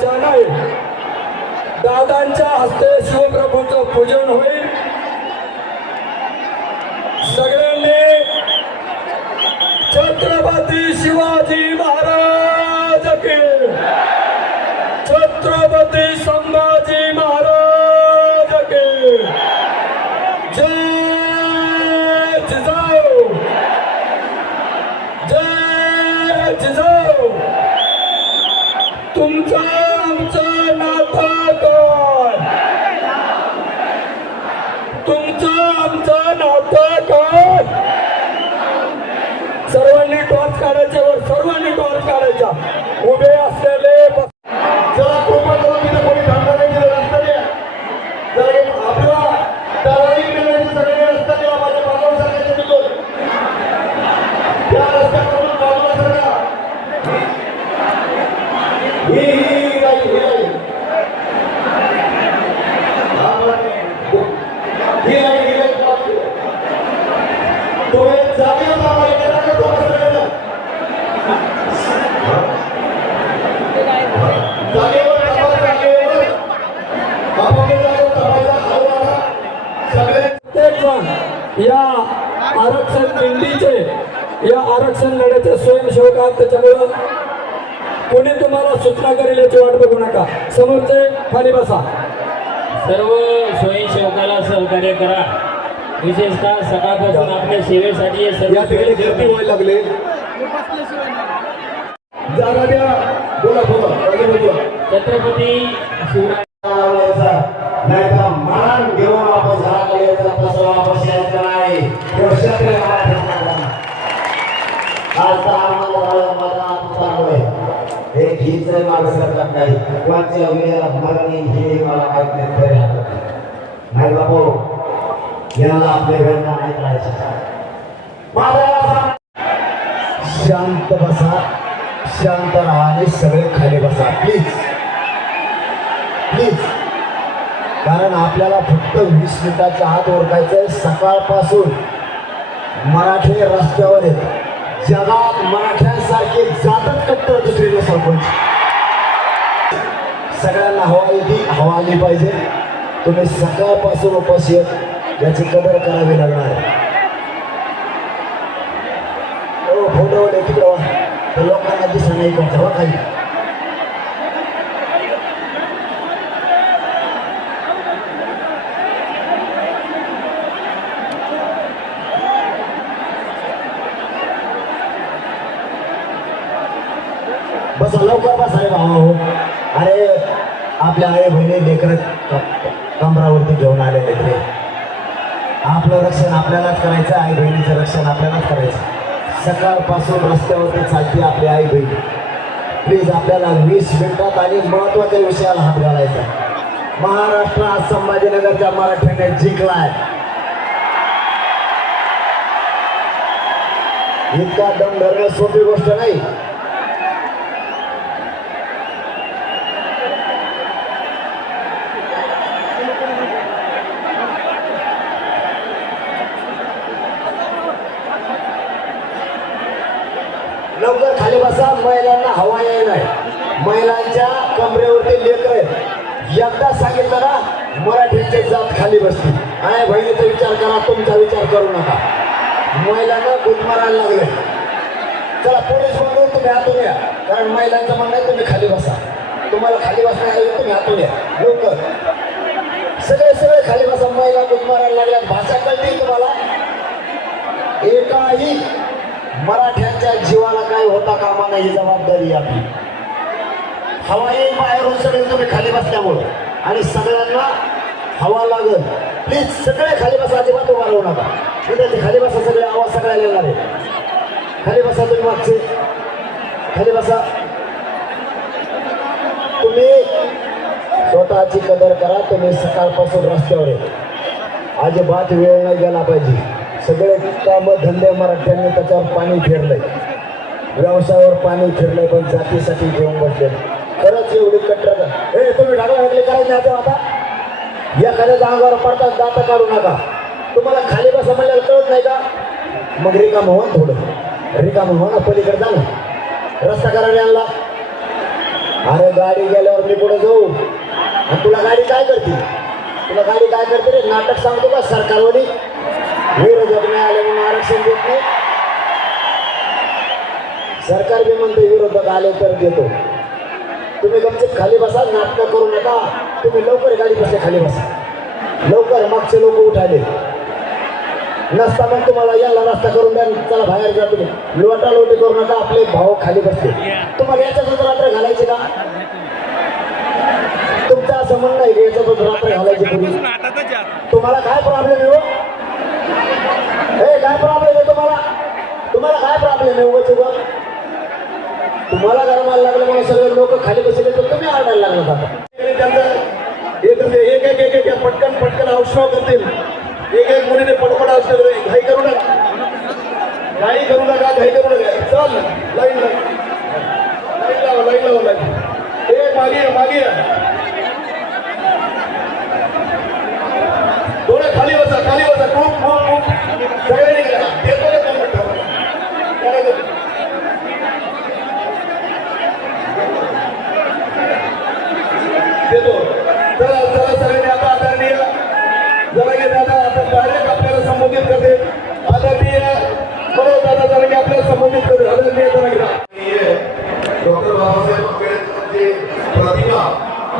इच्छा नाही दादांच्या हस्ते शिवप्रभूचं पूजन होईल. सगळ्यांनी छत्रपती शिवाजी महाराज की नव्हतं नातं सर्वांनी टॉर्च काढायचा वर सर्वांनी टॉर्च काढायचा. उभे असलेले ब- जरा कृपा करून तिथे कोणी थांबणार नाही तिथे रस्ता द्या जरा एक आपला ठराविक वेळेचे सगळे रस्ता द्या माझ्या बाजूला सांगायचे तिथून त्या रस्त्यापासून बाजूला सरका ही ही राहील ही राहील हा, ही राहील ही राहील तुम्ही जागेवर थांबा, इथे नका थांबा सगळेजण. जागेवर थांबा, जागेवर. आपापल्या जागेवर थांबायचा, हलवा. सगळे प्रत्येक जण या आरक्षण दिंडीचे या आरक्षण लढ्याचे स्वयंसेवक आहात त्याच्यामुळं कोणी तुम्हाला सूचना करेल याची वाट बघू नका. समोरचे खाली बसा. सर्व स्वयंसेवकाला सहकार्य करा. विशेषतः सकाळपासून आपल्या सेवेसाठी हे सर्व या ठिकाणी गर्दी व्हायला लागले. जागा द्या. बोला बोला. राजेंद्र बोला. छत्रपती शिवराय नाही तर मान घेऊन वापस घराकडे यायचा तसं वापस यायचं नाही हे. आज तर आम्हाला चालू हे हीच आहे माझं सरकार काही कोणत्या वेळेला मरणी हे मला माहीत नाही तरी हरकत नाही. नाही बापू याला आपल्या घरना नाही करायचं. शांत बसा. शांत राहा आणि सगळे खाली बसा. प्लीज प्लीज कारण आपल्याला फक्त वीस मिनिटाच्या आत ओळखायचंय सकाळपासून. मराठी रस्त्यावर आहेत जगात मराठ्यांसारखे जातच कट्टर दुसरीकडे सरपंच. सगळ्यांना हवा येते हवा आली पाहिजे. तुम्ही सकाळपासून उपाशी आहेत. याची कदर करावी लागणार. आहे हो फोटो तिकडे लोकांना दिसत नाही करता हो काही बसा लवकर बसा हो अरे आपल्या आई बहिणी लेकर कमरावरती घेऊन आलेले ते आपलं रक्षण आपल्यालाच करायचं आई बहिणीचं रक्षण आपल्यालाच करायचं. सकाळपासून रस्त्यावरती चालते आपली आई बहीण. प्लीज आपल्याला वीस मिनिटात आणि महत्त्वाच्या विषयाला हात घालायचा. महाराष्ट्र आज संभाजीनगरच्या मराठ्याने जिंकलाय. इतका दम धरणं सोपी गोष्ट नाही. लवकर खाली बसा. महिलांना हवा याय नाही. महिलांच्या कमरेवरती लेकर एकदा सांगितलं ना मराठीचे जात खाली बसतील. आहे बहिणीचा विचार करा तुमचा विचार करू नका. महिलांना गुद मारायला लागले. चला पोलीस म्हणून तुम्ही हातून या. कारण महिलांचं म्हणणं आहे तुम्ही खाली बसा. तुम्हाला खाली बसण्याऐवजी तुम्ही हातून या. लवकर. सगळे सगळे खाली बसा. महिला गुद मारायला लागल्या भाषा कळते तुम्हाला. एकाही मराठ्यांच्या जीवाला काय होता कामा नाही ही जबाबदारी आपली. हवा येईल बाहेरून सगळे तुम्ही खाली बसल्यामुळं. आणि सगळ्यांना हवा लागल. प्लीज सगळे खाली बसा अजिबात उभा राहू नका. विद्यार्थी खाली बसा सगळे आवाज सगळ्याला येणार आहे. खाली बसा तुम्ही मागचे. खाली बसा. तुम्ही स्वतःची कदर करा तुम्ही सकाळपासून रस्त्यावर आहे. अजिबात वेळ न गेला पाहिजे. सगळे काम धंदे मराठ्यांनी त्याच्यावर पाणी फिरलंय. व्यवसायावर पाणी फिरलंय पण जातीसाठी घेऊन बसले. खरंच एवढी कट्टर हे तुम्ही ढाकला ढाकली करायचे आता आता एखाद्या अंगावर पडतात दाता काढू नका. तुम्हाला खाली बसा म्हणल्याला कळत नाही का? मग रिकाम हो थोडं. रिकाम हो ना पलीकडे जा ना. रस्ता करायला आणला. अरे गाडी गेल्यावर मी पुढे जाऊ. आणि तुला गाडी काय करते? तुला गाडी काय करते रे? नाटक सांगतो का सरकारवाली? विरोधक नाही आले आरक्षण देत नाही. सरकार बी म्हणते विरोधक आले तर देतो. तुम्ही गमतीत खाली बसा नाटक करू नका. तुम्ही लवकर गाडी बसले खाली बसा. लवकर मागचे लोक उठाले नसता मग तुम्हाला याला रस्ता करून द्या चला बाहेर जा तुम्ही. लोटा लोटी करू नका आपले भाव खाली बसले. तुम्हाला याच्यातच रात्र घालायचे का? तुमचं असं म्हणणं आहे की याच्यातच रात्र घालायची तुम्हाला काय प्रॉब्लेम येऊ हो? हे काय प्रॉब्लेम आहे तुम्हाला? तुम्हाला काय प्रॉब्लेम आहे उगाच उगा तुम्हाला गरमायला लागलं म्हणून सगळे लोक खाली बसले तर तुम्ही आरडायला लागला आता. त्यांचं एक एक एक एक एक पटकन पटकन औषध करतील. एक एक मुलीने पटपट औषध घाई करू नका. घाई करू नका घाई करू नका. चल लाईन लाईन लावा लाईन लावा लाईन ए मागे या, मागे या. थोडं खाली बसा खाली बसा खूप खूप खूप सगळ्यांनी करा येतो ना दोन मिनिटं. करा दोन. देतो चला चला सगळ्यांनी आता आदरणीय जरांगे दादा आता डायरेक्ट आपल्याला संबोधित करते आदरणीय मनोज दादा जरांगे आपल्याला संबोधित करते आदरणीय जरांगे डॉक्टर बाबासाहेब आंबेडकरांची प्रतिमा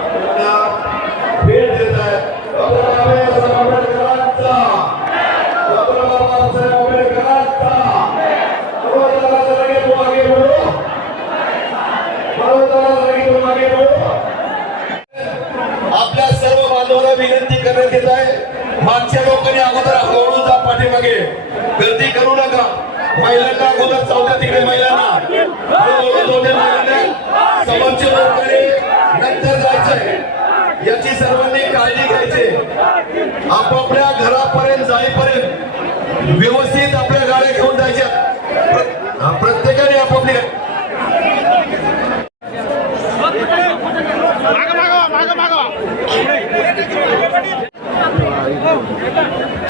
त्यांना भेट देत आहेत डॉक्टर बाबासाहेब आंबेडकरांचा डॉक्टर बाबासाहेब आंबेडकरांचा मनोज दादा जरांगे तो आगे बढ़ो मनोज दादा जरांगे तो आगे बढ़ो आपल्या सर्व बांधवांना विनंती करण्यात येत आहे मागच्या लोकांनी अगोदर हळूहळू जा पाठीमागे गर्दी करू नका महिलांना अगोदर चौथ्या तिकडे महिलांना हळूहळू चौथ्या महिलांना लोकांनी नंतर जायचंय. याची सर्वांनी काळजी घ्यायची. आपापल्या घरापर्यंत जाईपर्यंत व्यवस्थित आपल्या गाड्या घेऊन जायच्या प्र- हा, प्रत्येकाने आपापली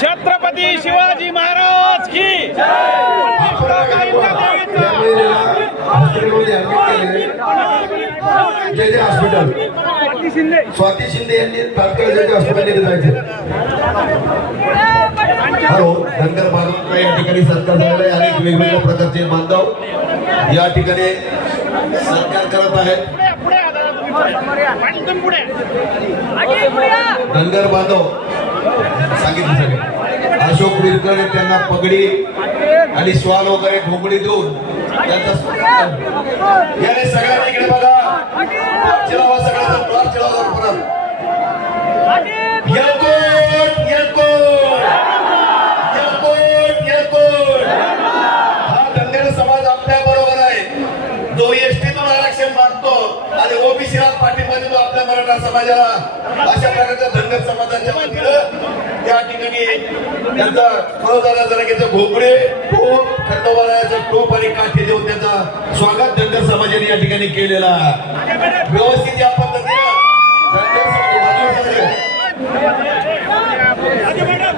छत्रपती शिवाजी महाराज की जे जे हॉस्पिटल स्वाती शिंदे यांनी तात्काळ जे जे जायचे. हॅलो धनगर बांधव या ठिकाणी सत्कार झालेला आहे. अनेक वेगवेगळ्या प्रकारचे बांधव या ठिकाणी सत्कार करत आहेत. धनगर बांधव सांगितलं सगळे. अशोक विरकरे त्यांना पगडी आणि स्वाल वगैरे ठोकडी देऊन त्यांचा याने इकडे बघा. चिलावा सगळ्यांचा द्वार चिलावा परत हा धनगर समाज आपल्या बरोबर आहे जो एसटीतून आरक्षण मागतो आणि ओबीसीला पाठिंबा देतो आपल्या मराठा समाजाला अशा प्रकारच्या धनगर समाजाच्या वतीनं त्या ठिकाणी त्यांचा फळदारा जरा टोप आणि काठी देऊन त्यांचा स्वागत धनगर समाजाने या ठिकाणी केलेला व्यवस्थित या पद्धतीने धनगर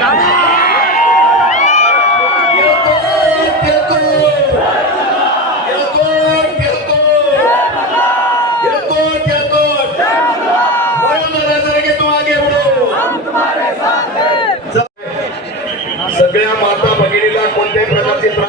समाज